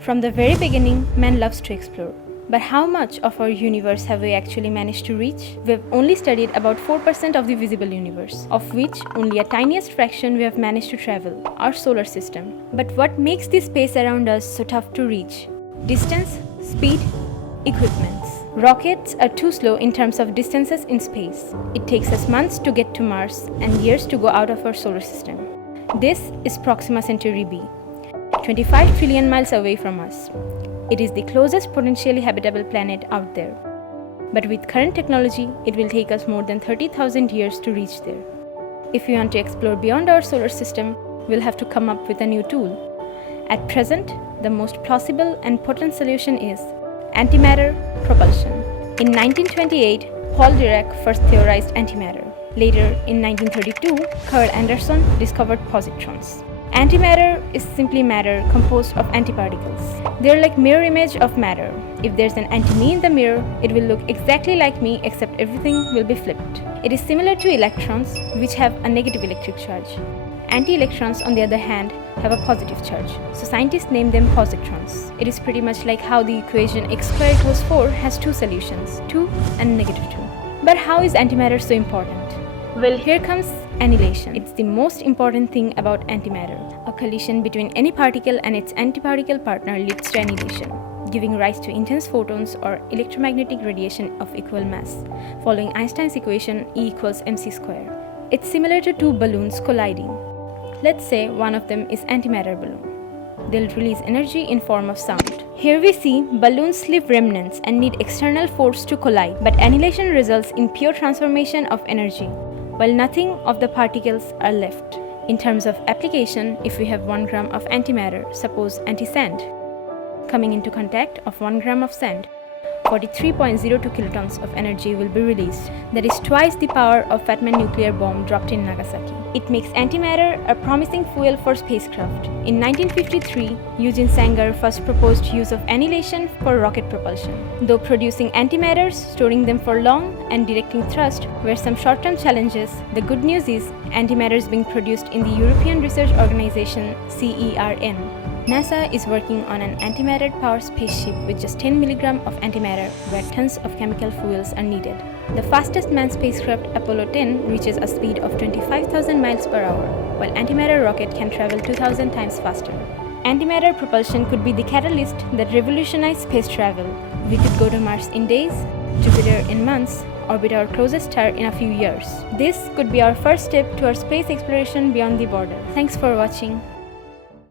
From the very beginning, man loves to explore. But how much of our universe have we actually managed to reach? We've only studied about 4% of the visible universe, of which only a tiniest fraction we have managed to travel, our solar system. But what makes the space around us so tough to reach? Distance, speed, equipments. Rockets are too slow in terms of distances in space. It takes us months to get to Mars and years to go out of our solar system. This is Proxima Centauri b, 25 trillion miles away from us. It is the closest potentially habitable planet out there. But with current technology, it will take us more than 30,000 years to reach there. If we want to explore beyond our solar system, we'll have to come up with a new tool. At present, the most plausible and potent solution is antimatter propulsion. In 1928, Paul Dirac first theorized antimatter. Later, in 1932, Carl Anderson discovered positrons. Antimatter is simply matter composed of antiparticles. They're like mirror image of matter. If there's an anti-me in the mirror, it will look exactly like me except everything will be flipped. It is similar to electrons, which have a negative electric charge. Anti-electrons, on the other hand, have a positive charge, so scientists name them positrons. It is pretty much like how the equation x squared equals 4 has two solutions, 2 and -2. But how is antimatter so important? Well, here comes annihilation. It's the most important thing about antimatter. A collision between any particle and its antiparticle partner leads to annihilation, giving rise to intense photons or electromagnetic radiation of equal mass, following Einstein's equation E equals mc square. It's similar to two balloons colliding. Let's say one of them is antimatter balloon. They'll release energy in form of sound. Here we see balloons leave remnants and need external force to collide, but annihilation results in pure transformation of energy, while nothing of the particles are left. In terms of application, if we have 1 gram of antimatter, suppose anti-sand, coming into contact of 1 gram of sand, 43.02 kilotons of energy will be released. That is twice the power of Fat Man nuclear bomb dropped in Nagasaki. It makes antimatter a promising fuel for spacecraft. In 1953, Eugene Sanger first proposed use of annihilation for rocket propulsion. Though producing antimatters, storing them for long, and directing thrust were some short-term challenges, the good news is antimatter is being produced in the European Research Organization CERN. NASA is working on an antimatter-powered spaceship with just 10 mg of antimatter, where tons of chemical fuels are needed. The fastest manned spacecraft, Apollo 10, reaches a speed of 25,000 miles per hour, while antimatter rocket can travel 2,000 times faster. Antimatter propulsion could be the catalyst that revolutionized space travel. We could go to Mars in days, Jupiter in months, orbit our closest star in a few years. This could be our first step towards space exploration beyond the border. Thanks for watching.